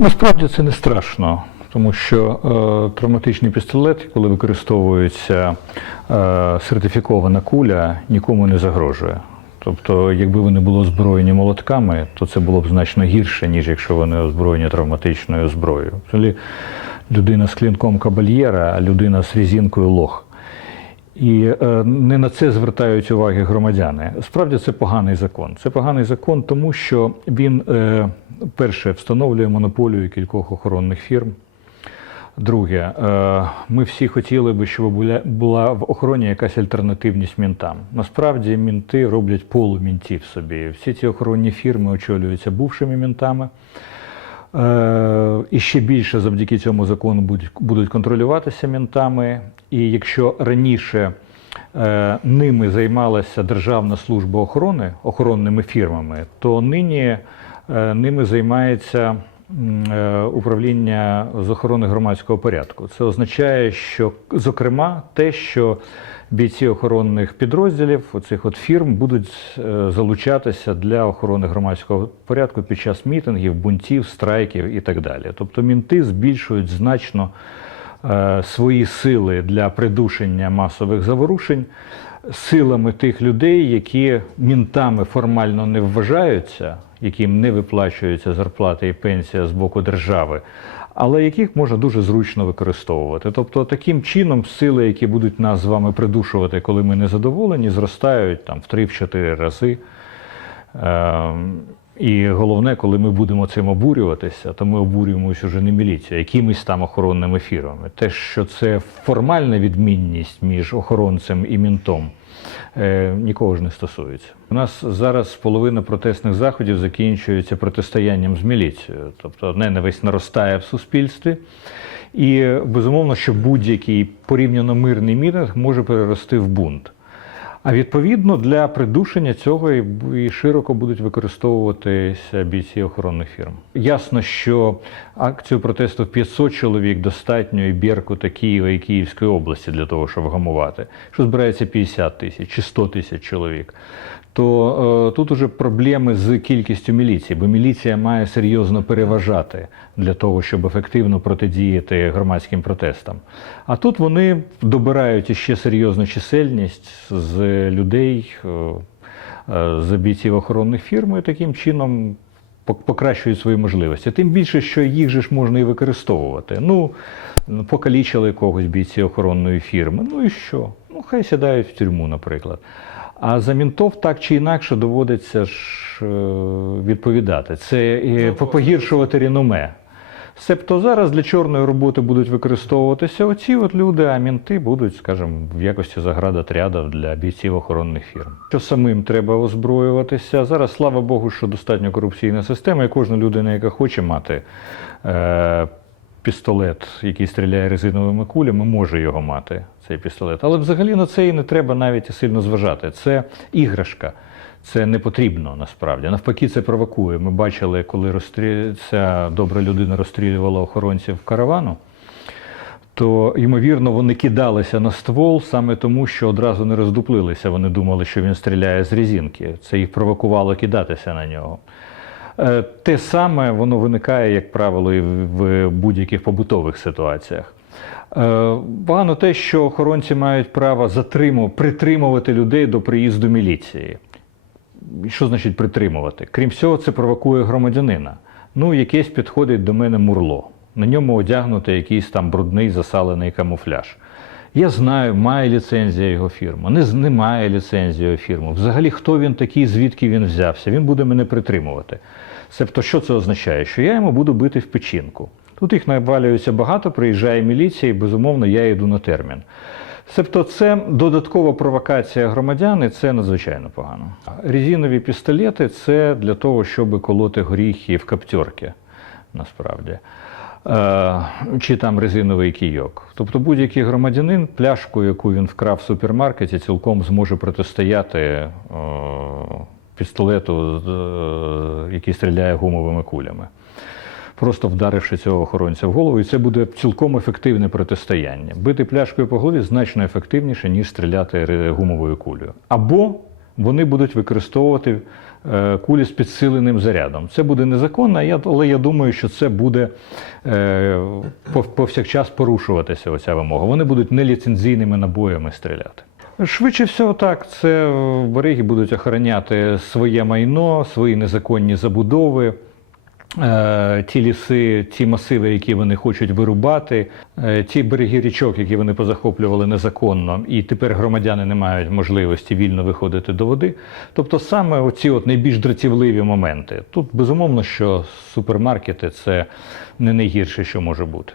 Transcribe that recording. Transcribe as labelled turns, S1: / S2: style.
S1: Насправді це не страшно, тому що е, травматичний пістолет, коли використовується е, сертифікована куля, нікому не загрожує. Тобто, якби вони були озброєні молотками, то це було б значно гірше, ніж якщо вони озброєні травматичною зброєю. Взагалі, людина з клінком кабальєра, а людина з резинкою лох. І е, не на це звертають уваги громадяни. Справді це поганий закон. Це поганий закон, тому що він, е, перше, встановлює монополію кількох охоронних фірм. Друге, е, ми всі хотіли би, щоб була, була в охороні якась альтернативність мінтам. Насправді мінти роблять полумінтів собі. Всі ці охоронні фірми очолюються бувшими мінтами. Е, І ще більше завдяки цьому закону будуть, контролюватися мінтами. І якщо раніше е, ними займалася Державна служба охорони охоронними фірмами, то нині е, ними займається управління з охорони громадського порядку. Це означає, що зокрема те, що бійці охоронних підрозділів, оцих от фірм, будуть е, залучатися для охорони громадського порядку під час мітингів, бунтів, страйків і так далі. Тобто мінти збільшують значно е, свої сили для придушення масових заворушень силами тих людей, які мінтами формально не вважаються, яким не виплачується зарплата і пенсія з боку держави, але яких можна дуже зручно використовувати. Тобто, таким чином сили, які будуть нас з вами придушувати, коли ми незадоволені, зростають там в 3-4 рази. Ем, І головне, коли ми будемо цим обурюватися, то ми обурюємося вже не міліцією, а якимись там охоронними фірмами. Те, що це формальна відмінність між охоронцем і мінтом, нікого ж не стосується. У нас зараз половина протестних заходів закінчується протистоянням з міліцією, тобто ненависть наростає в суспільстві. І безумовно, що будь-який порівняно мирний мітинг може перерости в бунт. А відповідно для придушення цього і широко будуть використовуватися бійці охоронних фірм. Ясно, що акцію протесту в 500 чоловік достатньо і Беркута Києва і Київської області для того, щоб вгамувати. Що збирається 50 тисяч чи 100 тисяч чоловік. То е, тут уже проблеми з кількістю міліції, бо міліція має серйозно переважати для того, щоб ефективно протидіяти громадським протестам. А тут вони добирають іще серйозну чисельність з людей, е, е, з бійців охоронних фірм, і таким чином покращують свої можливості. Тим більше, що їх же ж можна і використовувати. Ну, покалічили когось бійці охоронної фірми. Ну і що? Ну, хай сідають в тюрму, наприклад. А за мінтов так чи інакше доводиться ж е, відповідати. Це е, погіршувати реноме. Себто зараз для чорної роботи будуть використовуватися оці от люди, а мінти будуть, скажімо, в якості заградотрядів для бійців охоронних фірм. Що самим треба озброюватися. Зараз, слава Богу, що достатньо корупційна система, і кожна людина, яка хоче мати е, пістолет, який стріляє резиновими кулями, може його мати, цей пістолет. Але взагалі на це і не треба навіть сильно зважати. Це іграшка. Це не потрібно насправді. Навпаки, це провокує. Ми бачили, коли розстрі... ця добра людина розстрілювала охоронців каравану, то ймовірно вони кидалися на ствол саме тому, що одразу не роздуплилися. Вони думали, що він стріляє з резинки. Це їх провокувало кидатися на нього. Е, Те саме воно виникає, як правило, і в будь-яких побутових ситуаціях. Е, Погано те, що охоронці мають право затримувати, притримувати людей до приїзду міліції. Що значить притримувати? Крім всього, це провокує громадянина. Ну, якесь підходить до мене мурло. На ньому одягнути якийсь там брудний засалений камуфляж. Я знаю, має ліцензія його фірма, не, з- має ліцензії його фірма. Взагалі, хто він такий, звідки він взявся? Він буде мене притримувати. Себто, що це означає? Що я йому буду бити в печінку. Тут їх навалюється багато, приїжджає міліція, і безумовно я йду на термін. Себто це додаткова провокація громадян, і це надзвичайно погано. Резинові пістолети це для того, щоб колоти горіхи в каптерки, насправді. Е, чи там резиновий кійок. Тобто будь-який громадянин пляшку, яку він вкрав в супермаркеті, цілком зможе протистояти е, пістолету, е, який стріляє гумовими кулями просто вдаривши цього охоронця в голову, і це буде цілком ефективне протистояння. Бити пляшкою по голові значно ефективніше, ніж стріляти гумовою кулею. Або вони будуть використовувати е, кулі з підсиленим зарядом. Це буде незаконно, але я думаю, що це буде е, повсякчас порушуватися оця вимога. Вони будуть неліцензійними набоями стріляти. Швидше всього, так. Це е, береги будуть охороняти своє майно, свої незаконні забудови. Е, Ті ліси, ті масиви, які вони хочуть вирубати, е, ті береги річок, які вони позахоплювали незаконно, і тепер громадяни не мають можливості вільно виходити до води. Тобто саме оці от найбільш дратівливі моменти. Тут безумовно, що супермаркети це не найгірше, що може бути.